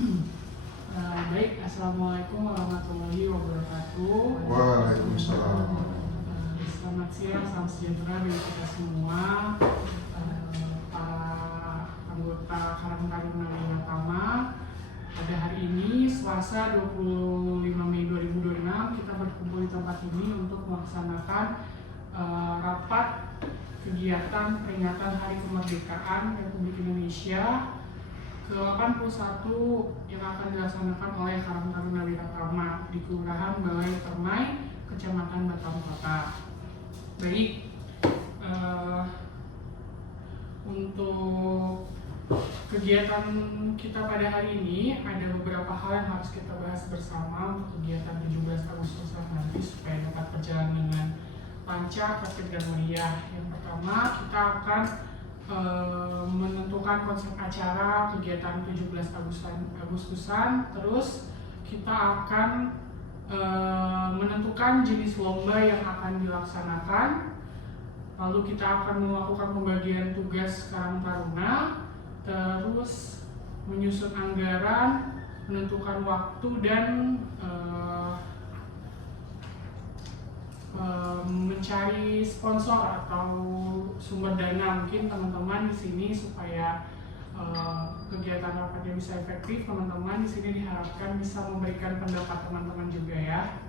Baik, Assalamualaikum warahmatullahi wabarakatuh. Waalaikumsalam. Selamat siang, salam sejahtera bagi kita semua, para anggota Karang Taruna Wiratama. Pada hari ini, Selasa 25 Mei 2026, kita berkumpul di tempat ini untuk melaksanakan rapat kegiatan peringatan Hari Kemerdekaan Republik Indonesia ke-81 yang akan dilaksanakan oleh Karang Taruna Wiratama di Kelurahan Balai Permai, Kecamatan Batam Kota. Baik, untuk kegiatan kita pada hari ini ada beberapa hal yang harus kita bahas bersama untuk kegiatan 17 Agustus nanti supaya dapat berjalan dengan lancar, tertib dan meriah. Yang pertama, kita akan menentukan konsep acara kegiatan 17 Agustusan. Terus kita akan menentukan jenis lomba yang akan dilaksanakan. Lalu kita akan melakukan pembagian tugas Karang Taruna. Terus menyusun anggaran, menentukan waktu dan mencari sponsor atau sumber dana mungkin teman-teman di sini supaya kegiatan rapatnya bisa efektif. Teman-teman di sini diharapkan bisa memberikan pendapat teman-teman juga ya.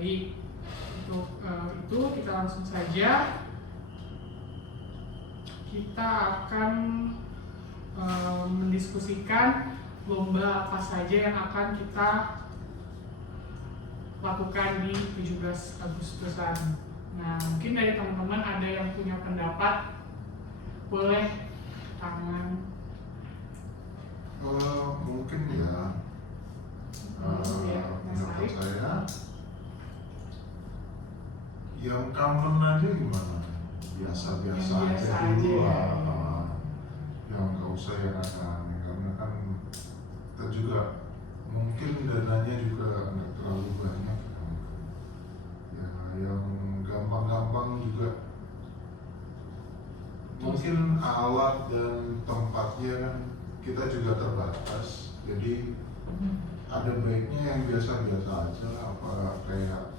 Baik, untuk itu kita langsung saja. Kita akan mendiskusikan lomba apa saja yang akan kita lakukan di 17 Agustusan. Nah, mungkin dari teman-teman ada yang punya pendapat, boleh tangan. Mungkin ya, pendapat saya yang common aja gimana? Biasa-biasa aja dulu lah. Yang nggak usah yang aneh-aneh, karena kan kita juga mungkin dananya juga nggak terlalu banyak. Ya, yang gampang-gampang juga. Mungkin alat dan tempatnya kan kita juga terbatas, jadi ada baiknya yang biasa-biasa aja, apa kayak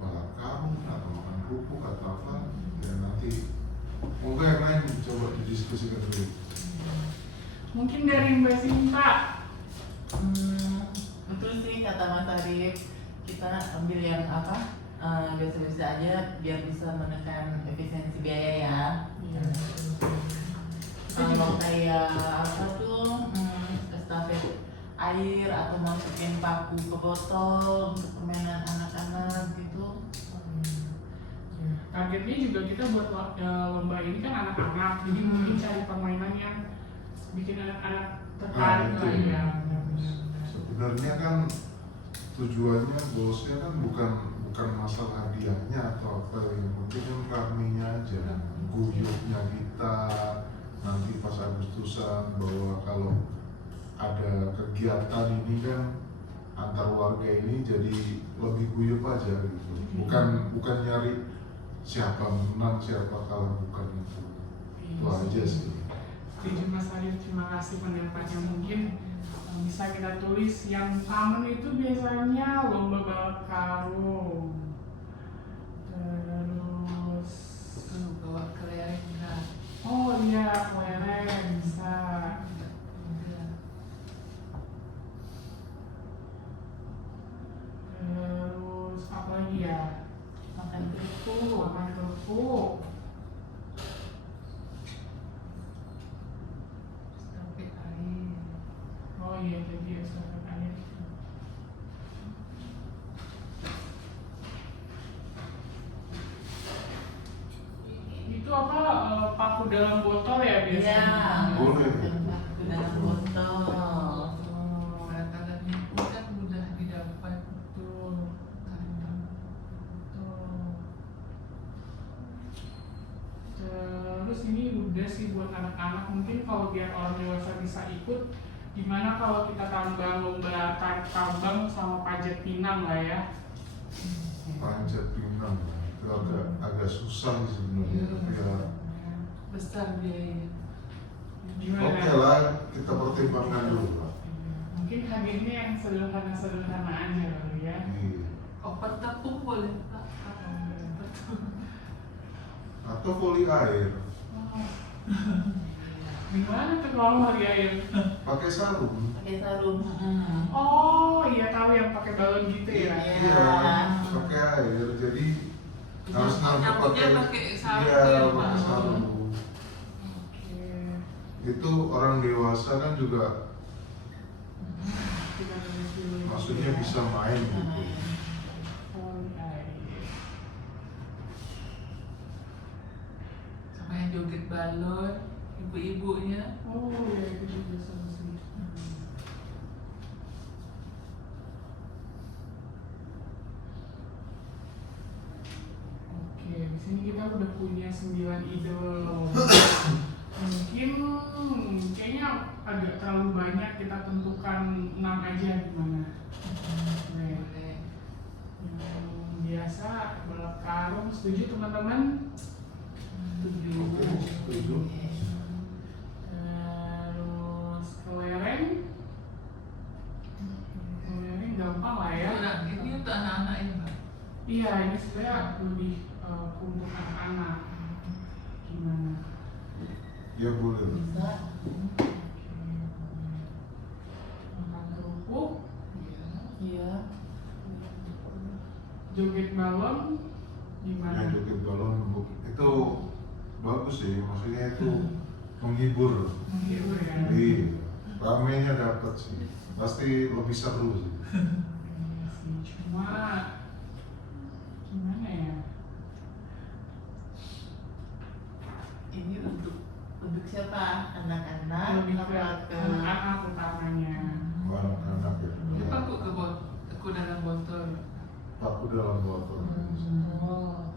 balap karung atau makan kerupuk atau apa. Ya nanti mungkin yang lain coba didiskusikan dulu. Mungkin dari Mbak Sinta. Betul sih kata Mas Arif, kita ambil yang biasa-biasa aja biar bisa menekan efisiensi biaya ya. Kalau kayak estafet air atau masukin paku ke botol untuk permainan anak-anak gitu. Targetnya juga kita buat lomba ini kan anak-anak, jadi mungkin cari permainan yang bikin anak-anak tertarik lah ya. Sebenarnya kan tujuannya, goalsnya kan bukan masalah hadiahnya atau apa, yang penting kan ramenya aja, guyupnya kita nanti pas Agustusan, bahwa kalau ada kegiatan ini kan antar warga ini jadi lebih guyup aja gitu. Bukan nyari siapa menang siapa kalah, bukan itu. Itu aja sih. Setuju Mas Arif, terima kasih pendapatnya. Mungkin bisa kita tulis yang common itu biasanya lomba balap karung, terus Bawa kelereng enggak? oh iya kelereng bisa, terus apa lagi ya, makan kerupuk, Estafet air. oh iya tadi estafet air. Itu apa, paku dalam botol ya biasanya? Iya. Boleh. Paku dalam botol. Alat-alatnya pun kan mudah didapat. Betul. Terus ini udah sih buat anak-anak, mungkin kalau biar orang dewasa bisa ikut, Gimana kalau kita tambah lomba tarik tambang sama panjat pinang lah ya? Panjat pinang itu agak susah sih sebenarnya, tapi ya Besar biayanya. Gimana? oke lah, kita pertimbangkan dulu lah. Mungkin hadirnya yang sederhana-sederhana aja kali ya. Iya. Oper tepung boleh Pak. Atau voli air, Gimana tuh kalau hari air? pakai sarung. Pakai sarung. Oh iya, tahu yang pakai balon gitu ya? Iya. Iya, pakai air. Jadi harus nangkep Nyambutnya pakai sarung Iya, ya, pakai Pak. sarung. Oke. Itu orang dewasa kan juga Kita review maksudnya ya. bisa main gitu. Voli air. Sama yang joget balon, ibu-ibunya. Oh ya, itu juga solusi. Oke, di sini kita udah punya 9 ide loh. Mungkin kayaknya agak terlalu banyak, kita tentukan 6 aja gimana? Oke. Boleh. Yang biasa balap karung, setuju teman-teman? Oke, setuju. Terus kelereng gampang lah ya. Ini untuk anak-anak ini Pak. Iya, ini sebenarnya lebih untuk anak-anak. Gimana? Ya boleh. Bisa. Makan kerupuk, Iya. joget balon, Yang gimana? joget balon itu bagus sih, maksudnya itu menghibur. Menghibur ya. Iya, ramenya dapat sih, pasti lebih seru sih. Iya sih, cuma gimana ya? Ini untuk siapa? Anak-anak Lebih ke apa ke anak-anak utamanya. Anak-anak ya. Dia paku ke dalam botol. Paku dalam botol. Oh.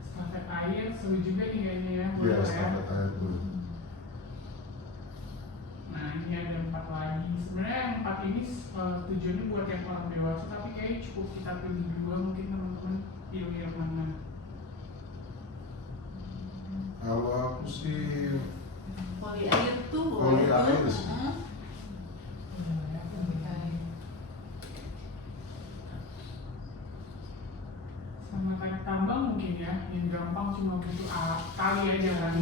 Estafet air seru juga nih kayaknya ya. Iya, buat saya. estafet air tuh. Nah ini ada 4 lagi. Sebenarnya yang 4 ini tujuannya buat yang orang dewasa, tapi kayaknya cukup kita pilih 2, mungkin teman-teman pilih yang mana? Kalau aku sih Voli air tuh Voli boleh air tuh. sih. Sama tarik tambang mungkin ya, yang gampang cuma butuh tali aja kan.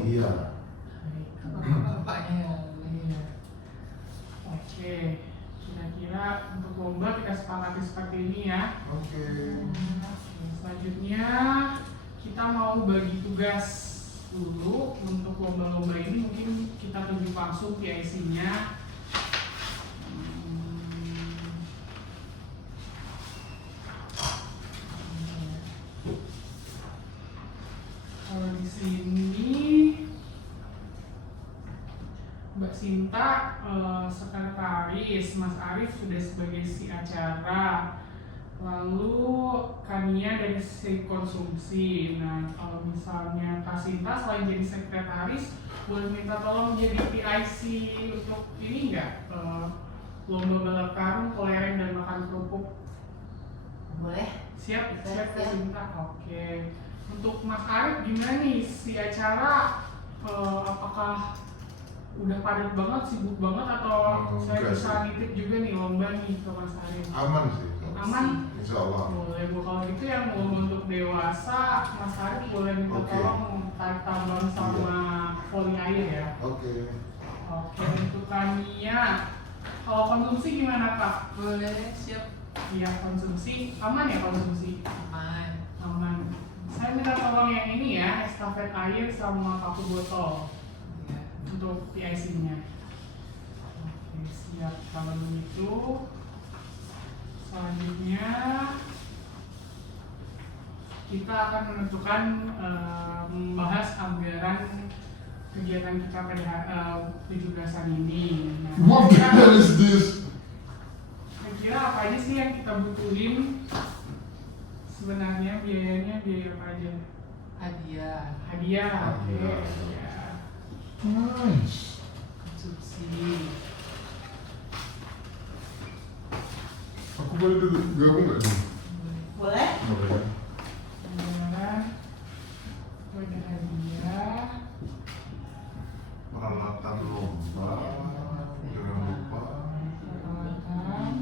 iya. Bapaknya ya. Iya. Oke, kira-kira untuk lomba kita sepakati seperti ini ya. Oke. Selanjutnya kita mau bagi tugas dulu untuk lomba-lomba ini, mungkin kita tunjuk langsung PIC-nya. Kalau di sini Mbak Sinta sekretaris, Mas Arief sudah sebagai si acara, lalu Kania dari si konsumsi. Nah kalau misalnya Kak Sinta selain jadi sekretaris, boleh minta tolong jadi PIC untuk ini enggak? Lomba balap karung, kelereng dan makan kerupuk. Boleh. Siap, Siap, Kak siap. Sinta. Oke. Untuk Mas Arief gimana nih si acara? Apakah udah padat banget, sibuk banget, atau saya Enggak bisa sih. nitip juga nih lomba nih ke Mas Arief? Aman sih. Aman? Insya Allah. Boleh Bu, kalau gitu yang lomba untuk dewasa, Mas Arief boleh minta Oke. tolong tarik tambang sama voli air ya. Oke. Oke, untuk Kania, kalau konsumsi gimana Kak? Boleh, siap. Iya, konsumsi aman ya konsumsi? Aman. Aman. Saya minta tolong yang ini ya, estafet air sama paku botol Ya. untuk PIC-nya. Oke, siap. Kalau begitu, selanjutnya kita akan menentukan membahas anggaran kegiatan kita pada 17-an ini. Nah, What the hell is this? kira-kira apa aja sih yang kita butuhin? Sebenarnya biayanya biaya apa aja? Hadiah. Hadiah, oke. Hadiah. Hadiah. Nice. subsidi. Aku boleh duduk gabung nggak nih? Boleh? Boleh. Ada hadiah. Peralatan lomba, jangan lupa. Peralatan.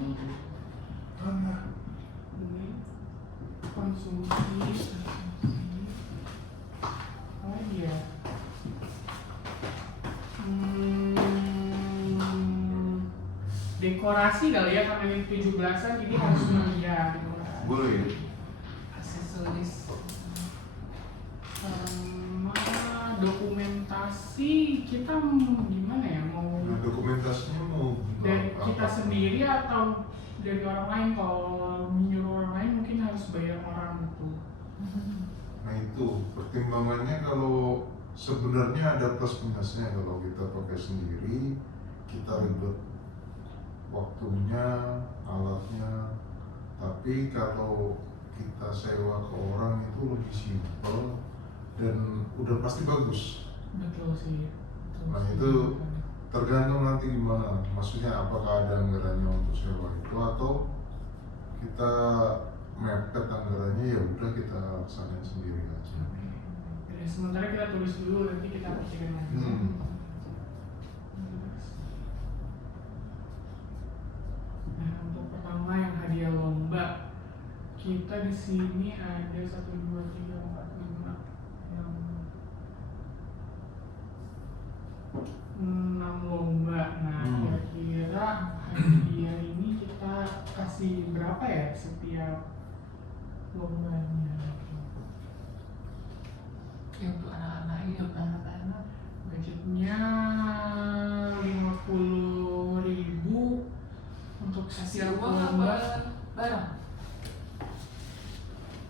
Ini konsumsi. Oh iya. Dekorasi kali ya, karena ini 17-an jadi harus ya dekorasi. Boleh. Aksesoris. Sama dokumentasi kita gimana ya, mau Nah, dokumentasinya mau dari apa? kita sendiri atau dari orang lain? Kalau menyuruh orang lain mungkin harus bayar orang gitu. Nah itu pertimbangannya, kalau sebenarnya ada plus minusnya. Kalau kita pakai sendiri kita ribet waktunya, alatnya. Tapi kalau kita sewa ke orang itu lebih simpel dan udah pasti bagus. Betul sih. Betul Nah, sih. itu tergantung nanti gimana, maksudnya apakah ada anggarannya untuk sewa itu atau kita mepet anggarannya, ya udah kita laksanain sendiri aja. Oke, sementara kita tulis dulu, nanti kita pikirkan lagi. Nah, untuk pertama yang hadiah lomba, kita di sini ada 1, 2, 3, 4, 5, 6 lomba. Nah, kira-kira hadiah ini kita kasih berapa ya setiap lombanya? Ya, untuk anak-anak ini Untuk anak-anak Budgetnya 50.000 untuk kasih setiap uang apa lomba. barang?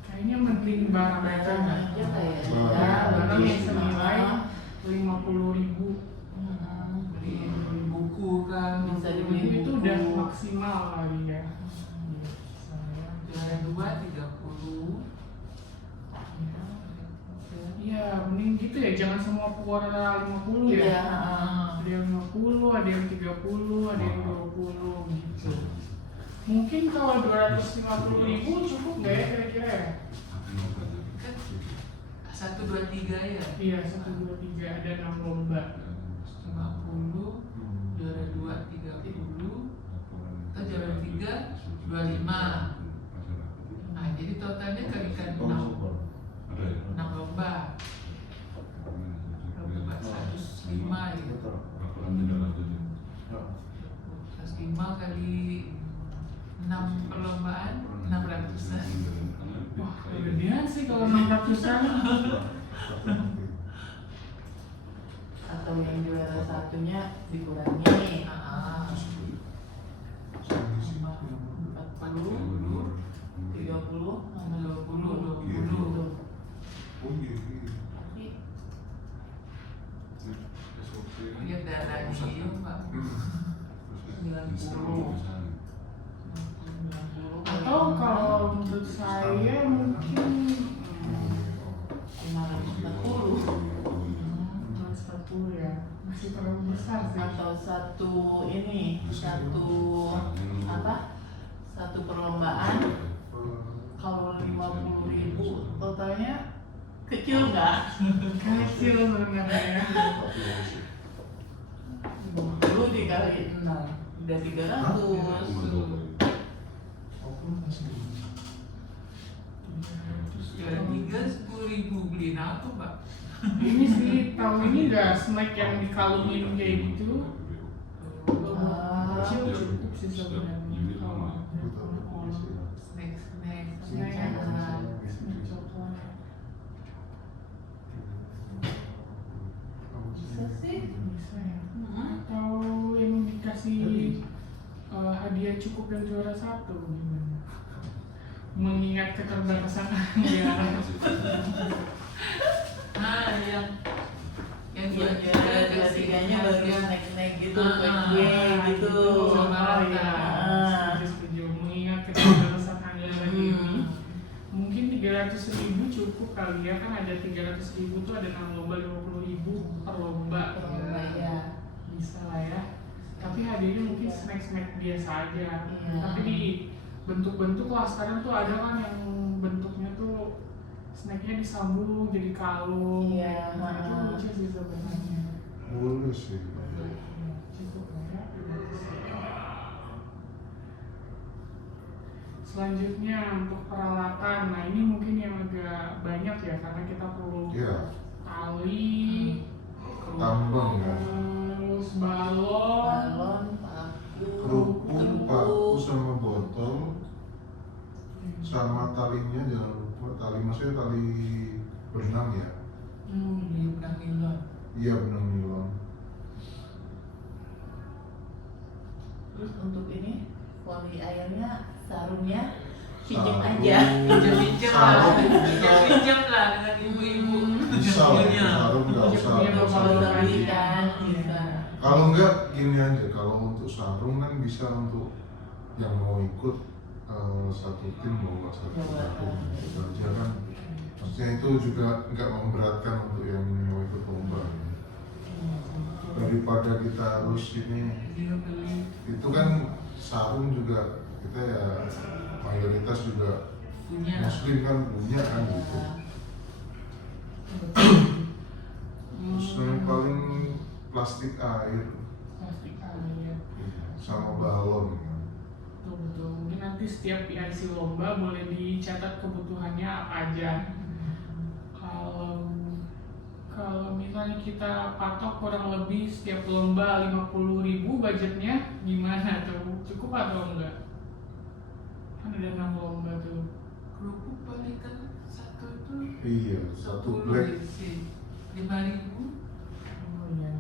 Kayaknya mending barang aja barang nggak? aja kayak Ya, barang yang beli senilai sama. 50.000. Beli buku kan? Bisa dibeli Itu buku. udah maksimal kali ya. Saya Juara 2 30. Iya, mending gitu ya, jangan semua keluar 50 ya. Iya, Ada yang 50, ada yang 30, ada yang 20 gitu. Mungkin kalau 250.000 cukup nggak ya kira-kira ya? Kan 1, 2, 3 ya? Iya, 1, 2, 3, ada 6 lomba. 50, juara 2 30, atau juara 3 25. Nah, jadi totalnya kalikan 6 lomba. Lomba 105 gitu. 105 kali 6 perlombaan 600-an. Wah, kegedean sih kalau 600-an. Atau yang juara satunya dikurangi. Ah, 40, 30, sama 20. 20. Oh iya. Lihat darah dia, Mbak. 90. Atau kalau menurut saya mungkin 540 140 ya, masih terlalu besar sih. atau satu perlombaan kalau 50.000 totalnya kecil nggak? Kecil sebenarnya. Dulu dikali 6 udah 300. Juara 3 10.000, beliin apa, Mbak? Ini sih tahun ini udah snack yang dikalungin kayak gitu. Kecil cukup sih sebenarnya. Kalau Snack. snack coklat. Bisa sih. Bisa ya. Atau yang dikasih hadiah cukup yang juara 1 gimana? Mengingat keterbatasan anggaran. Nah, yang Yang juara 3-nya baru snack-snack gitu, kue gitu. Oh iya, setuju. Mengingat keterbatasan anggaran ini, mungkin 300.000 cukup kali ya, kan ada 300.000 tuh ada 6 lomba, 50.000 per lomba. Lomba ya. bisa lah ya. Tapi hadiahnya mungkin snack-snack biasa aja. Iya. Tapi di bentuk-bentuk lah sekarang tuh ada kan yang bentuknya tuh snacknya disambung jadi kalung. Iya, Nah, itu lucu sih sebenarnya. Boleh sih. Cukup ya. Selanjutnya untuk peralatan, nah ini mungkin yang agak banyak ya karena kita perlu Iya, tali, tambang ya. terus balon, Balon, paku, Kerupuk, paku sama botol, sama talinya jangan lupa. Tali maksudnya tali benang ya. Di benang nilon. Iya, benang nilon. Terus untuk ini poli airnya, sarungnya pinjam Sarung. aja. Pinjam-pinjam lah. Sarung. Pinjam-pinjam lah dengan ibu-ibu. Bisa lah, Punya. sarung nggak usah. Punya Kalau bapak-bapak. beli kan bisa. Kalau enggak gini aja, kalau untuk sarung kan bisa untuk yang mau ikut satu tim bawa satu sarung gitu aja kan. Maksudnya itu juga nggak memberatkan untuk yang mau ikut lomba. Daripada kita harus ini, Dia beli itu kan sarung juga kita ya mayoritas juga punya. muslim kan punya kan gitu. Terus yang paling plastik air plastik air. sama balon. Betul-betul. Mungkin nanti setiap PIC lomba boleh dicatat kebutuhannya apa aja. Kalau misalnya kita patok kurang lebih setiap lomba 50.000 budgetnya gimana tuh? Cukup atau enggak? Kan ada 6 lomba tuh. Kerupuk paling kan satu itu Iya, satu black. 5.000. Oh iya.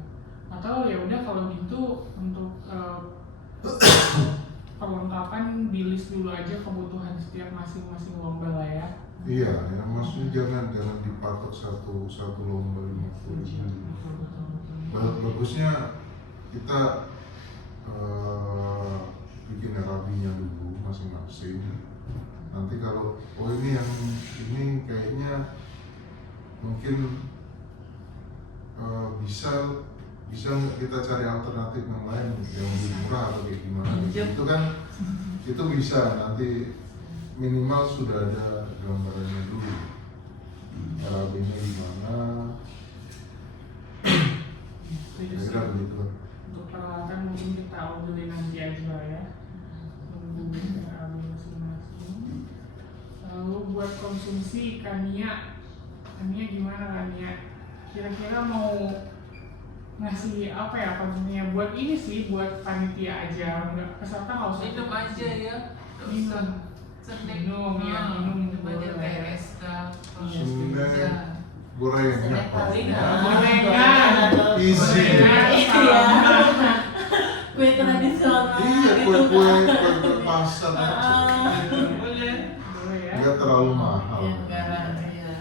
Atau ya udah kalau gitu untuk perlengkapan di list dulu aja kebutuhan setiap masing-masing lomba lah ya. Iya, ya maksudnya jangan dipatok satu lomba 50.000. Bagusnya kita bikin rabinya dulu masing-masing. Nanti kalau ini yang ini kayaknya mungkin bisa nggak kita cari alternatif yang lain yang lebih murah atau kayak gimana gitu. Itu kan itu bisa nanti minimal sudah ada gambarannya dulu rabinya gimana. Kira-kira begitu kan. Untuk peralatan mungkin kita obrolin nanti aja lah ya. Nunggu RAB masing-masing. Lalu buat konsumsi Kania gimana Kania? Kira-kira mau ngasih apa ya konsumsinya buat ini sih buat panitia aja, nggak peserta nggak usah Minum aja ya. Nggak Minum. usah snack. Minum, ya, minum Minum aja boleh. kayak SK. Iya, Bisa. Gorengan Snack paling Gorengan. Easy. Iya. Kue tradisional. Iya, kue pasar Boleh. boleh ya. nggak terlalu mahal. Iya, negara. Iya.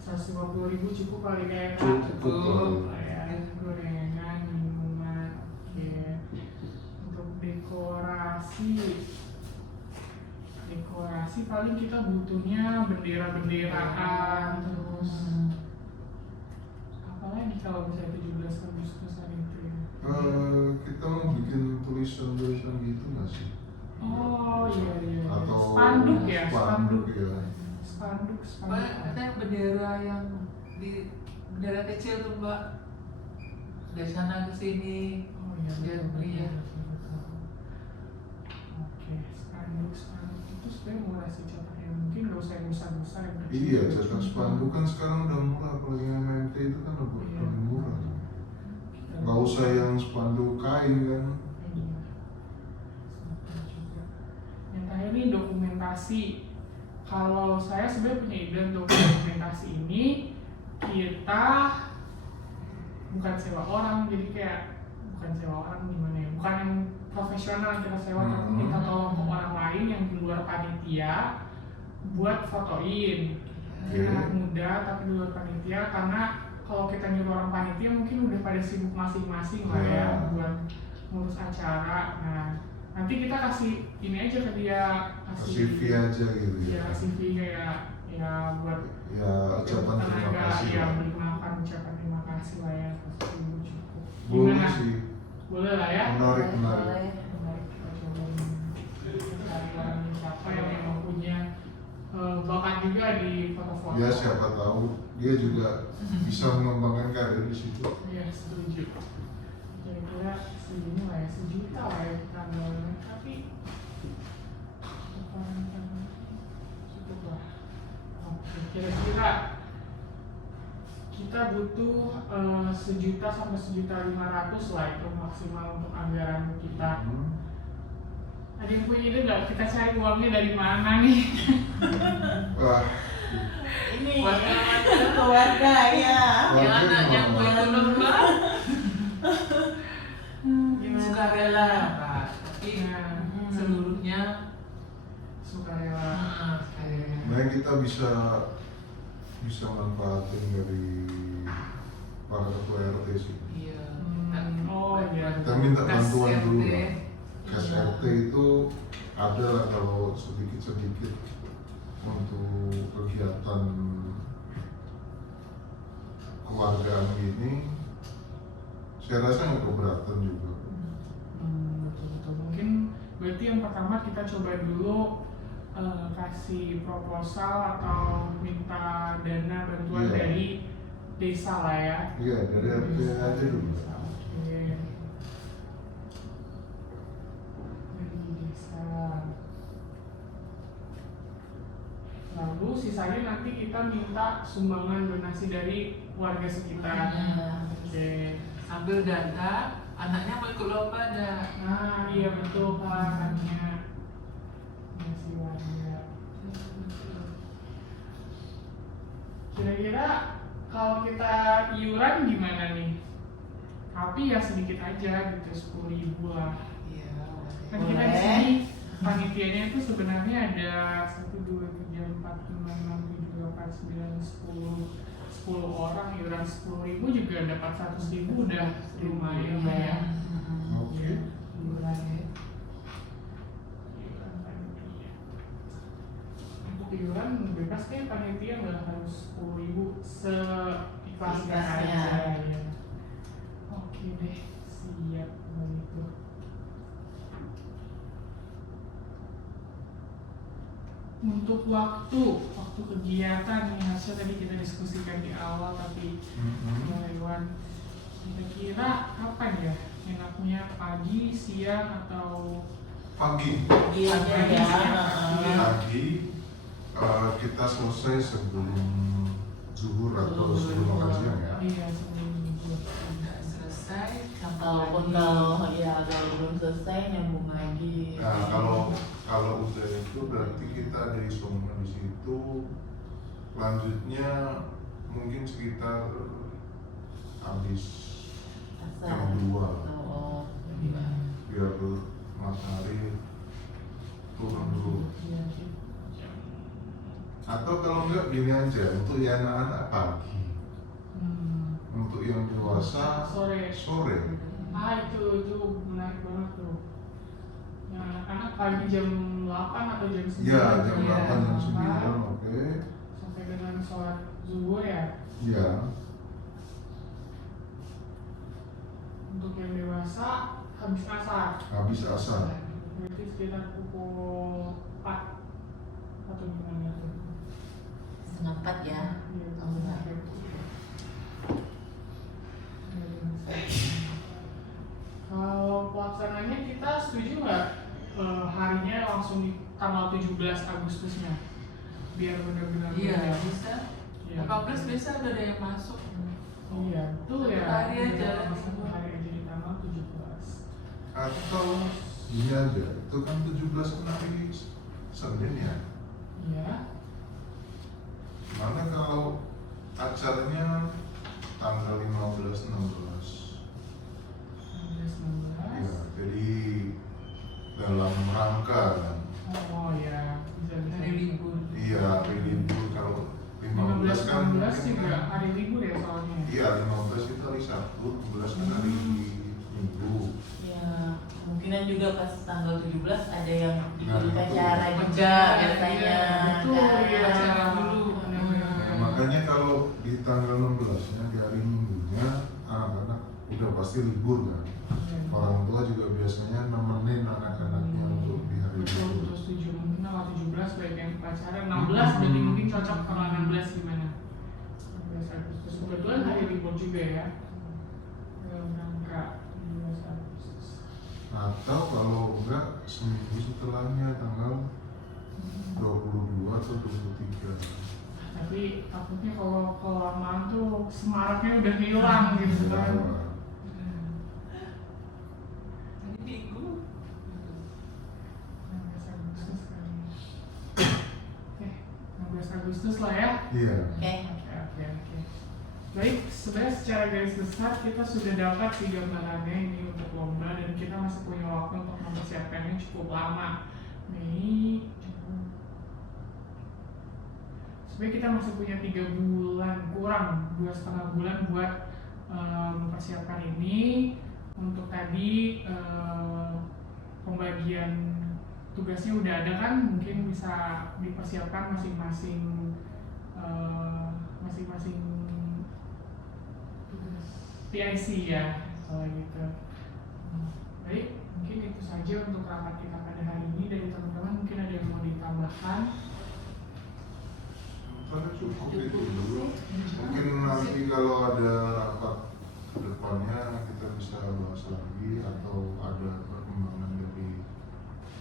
150.000 cukup kali kayak Cukup. ya, gorengan, minuman, oke. Untuk dekorasi paling kita butuhnya bendera-benderaan terus apa lagi kalau misalnya 17 Agustusan itu ya. Kita mau bikin tulisan gitu nggak sih? Oh iya. Atau Spanduk ya, spanduk ya. Spanduk. Mbak, ada bendera yang di bendera kecil tuh Mbak. Dari sana ke sini. Oh iya, Biar betul, beli ya. betul. Oke, spanduk itu sebenarnya murah sih cetaknya, mungkin nggak usah yang besar-besar yang kecil. Iya, cetak spanduk kan sekarang udah murah, apalagi MMT itu kan udah Iya. lebih murah. Kita- Nggak usah yang spanduk kain kan. Iya. Sebentar juga. Yang terakhir nih dokumentasi. Kalau saya sebenarnya punya ide untuk dokumentasi ini kita bukan sewa orang, jadi kayak bukan sewa orang gimana ya, bukan yang profesional yang kita sewa, tapi kita tolong ke orang lain yang di luar panitia buat fotoin. Oke. Anak muda tapi di luar panitia, karena kalau kita nyuruh orang panitia mungkin udah pada sibuk masing-masing lah ya Ya. buat ngurus acara. Nah nanti kita kasih ini aja ke dia, CV aja gitu ya ya. CV kayak ya buat Ya ucapan terima tenaga kasih yang lah. mengucapkan ucapan terima kasih lah ya, pasti cukup. Boleh Gimana? sih. Boleh lah ya. Menarik. Boleh. Menarik, kita cobain hari ini siapa yang memang punya bakat juga di foto-foto. Ya siapa tahu dia juga bisa mengembangkan karir di situ. Iya, setuju. Kira-kira segini lah ya, 1 juta lah ya tanggalnya, tapi cukup lah. Oke, kira-kira kita butuh 1 juta sampai 1.500.000 lah itu maksimal untuk anggaran kita. Ada yang punya ide nggak? Kita cari uangnya dari mana nih? Wah, Ini Warga. keluarga ya. Yang Warga anaknya gimana? mau ikut lomba Gimana? sukarela Pak, tapi seluruhnya Sukarela. sukarela. nah kita bisa manfaatin dari para ketua RT sih. Iya. Oh, iya. Kita minta Kas bantuan RT. dulu lah. Kas RT itu ada lah kalau sedikit-sedikit untuk kegiatan keluargaan ini, saya rasa nggak keberatan juga. Betul-betul. Mungkin berarti yang pertama kita coba dulu kasih proposal atau minta dana bantuan Iya. dari desa lah ya. Iya, dari RT aja dulu. Oke. Dari desa. Lalu sisanya nanti kita minta sumbangan donasi dari warga sekitar. Oke. Sambil data, anaknya mau ikut lomba ada. Nah, iya betul Pak, hanya masih warga. Kira-kira kalau kita iuran gimana nih? Tapi ya sedikit aja gitu, 10.000 lah. Iya. Kan kita di sini panitianya itu sebenarnya ada 1, 2, 3, 4, 5, 6, 7, 8, 9, 10 orang, iuran 10.000 juga dapat 100.000 udah lumayan lah ya. Oke. Iurannya. Iuran panitia. Untuk iuran bebas kayak panitia nggak harus 10.000, seikhlasnya Ikhlasnya. aja ya. Oke deh, siap kalau itu. Untuk waktu kegiatan nih, hasil tadi kita diskusikan di awal tapi lewat. Kira-kira kapan ya enaknya, pagi, siang atau Pagi. Pagi aja ya. Pagi kita selesai sebelum zuhur atau sebelum makan siang ya. iya sebelum libur. Udah selesai. Kalaupun kalau belum selesai nyambung lagi. Nah, kalau udah itu berarti kita ada isoman di situ. Lanjutnya mungkin sekitar habis jam 2 Oh, biar matahari turun dulu. Iya sih. Atau kalau enggak gini aja, untuk yang anak-anak pagi, untuk yang dewasa Sore. sore. Itu menarik banget tuh. Yang anak-anak pagi jam 8 atau jam 9. Iya, jam ya. 8 jam 9, Kan? oke. Sampai dengan sholat zuhur ya. Iya. Untuk yang dewasa habis asar. Habis asar. Berarti sekitar pukul 4 atau gimana tuh? 3:30 ya. Iya, Oh, benar. Kalau pelaksananya kita setuju nggak harinya langsung di tanggal 17 Agustusnya biar benar-benar Iya, benar. bisa. Iya. 18 bisa udah ada yang masuk. Iya, betul ya. Satu hari aja. Satu hari aja di tanggal 17. Atau ini aja, itu kan 17 kan hari Senin ya. Iya. Mana kalau acaranya tanggal 15 16. 19. Ya, jadi dalam rangka kan. Oh ya, bisa Hari libur. Iya, hari libur. Kalau 15 kan 16 juga hari libur ya soalnya. Iya, 15 itu hari Sabtu, 16 kan hari Minggu. Ya, kemungkinan juga pas tanggal 17 ada yang ikut Nah, upacara betul. juga biasanya. Betul kan? ya. Acara dulu. Ya, makanya kalau di tanggal 16 nya di hari Minggunya anak-anak udah pasti libur kan. Iya, Orang tua juga biasanya nemenin anak-anaknya untuk di hari Betul, libur. betul setuju. Mungkin tanggal 17 baik yang pacaran, 16 jadi mungkin cocok kalau 16 gimana? 16 Agustus, kebetulan hari libur juga ya. Dalam rangka 17 Agustus. Atau kalau enggak seminggu setelahnya tanggal 22 atau 23. Tapi takutnya kalau kelamaan tuh semaraknya udah hilang gitu kan. Tadi minggu. 16 Agustus kan. Oke, 16 Agustus lah ya. Iya. Oke. Baik, sebenarnya secara garis besar kita sudah dapat 3 gambarannya ini untuk lomba dan kita masih punya waktu untuk mempersiapkannya cukup lama. Mei, sebenarnya kita masih punya 3 bulan kurang, 2,5 bulan buat mempersiapkan ini. Untuk tadi pembagian tugasnya udah ada kan, mungkin bisa dipersiapkan masing-masing PIC ya, kalau gitu. Baik, mungkin itu saja untuk rapat kita pada hari ini. Dari teman-teman mungkin ada yang mau ditambahkan? Karena cukup itu dulu. Mungkin nanti kalau ada rapat ke depannya kita bisa bahas lagi atau ada perkembangan dari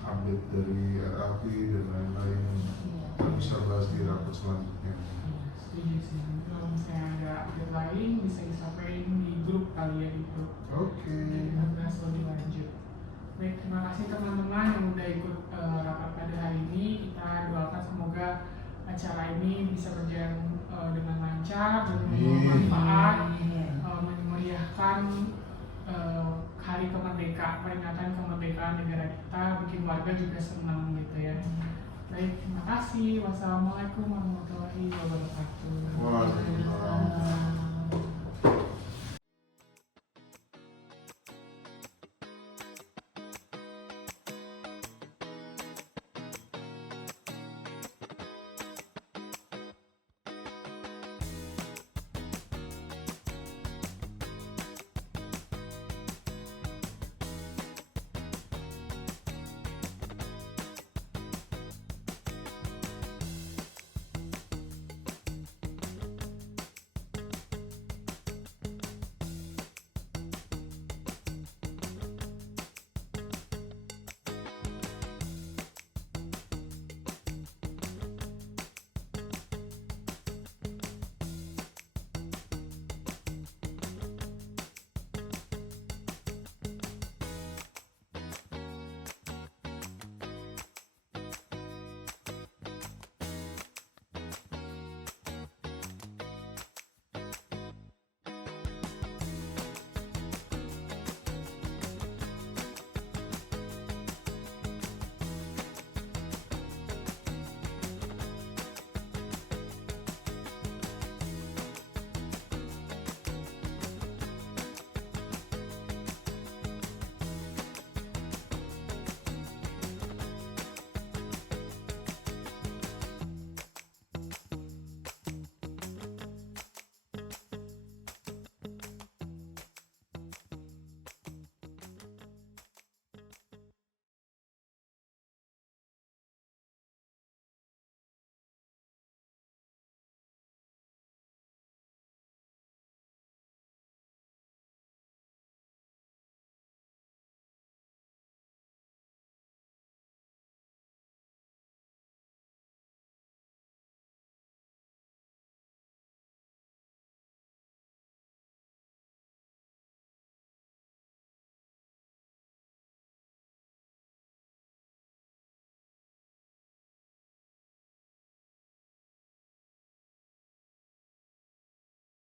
update dari RAP dan lain-lain. Kita bisa bahas di rapat selanjutnya. Setuju sih. Kalau misalnya ada update lain bisa disampaikan di grup kali ya, di grup. Oke. Dan kita bahas lebih lanjut. Baik, terima kasih teman-teman yang udah ikut rapat pada hari ini. Kita doakan semoga acara ini bisa berjalan dengan lancar dan bermanfaat, memeriahkan hari kemerdekaan, peringatan kemerdekaan negara kita, bikin warga juga senang gitu ya. Baik, terima kasih. Wassalamualaikum warahmatullahi wabarakatuh.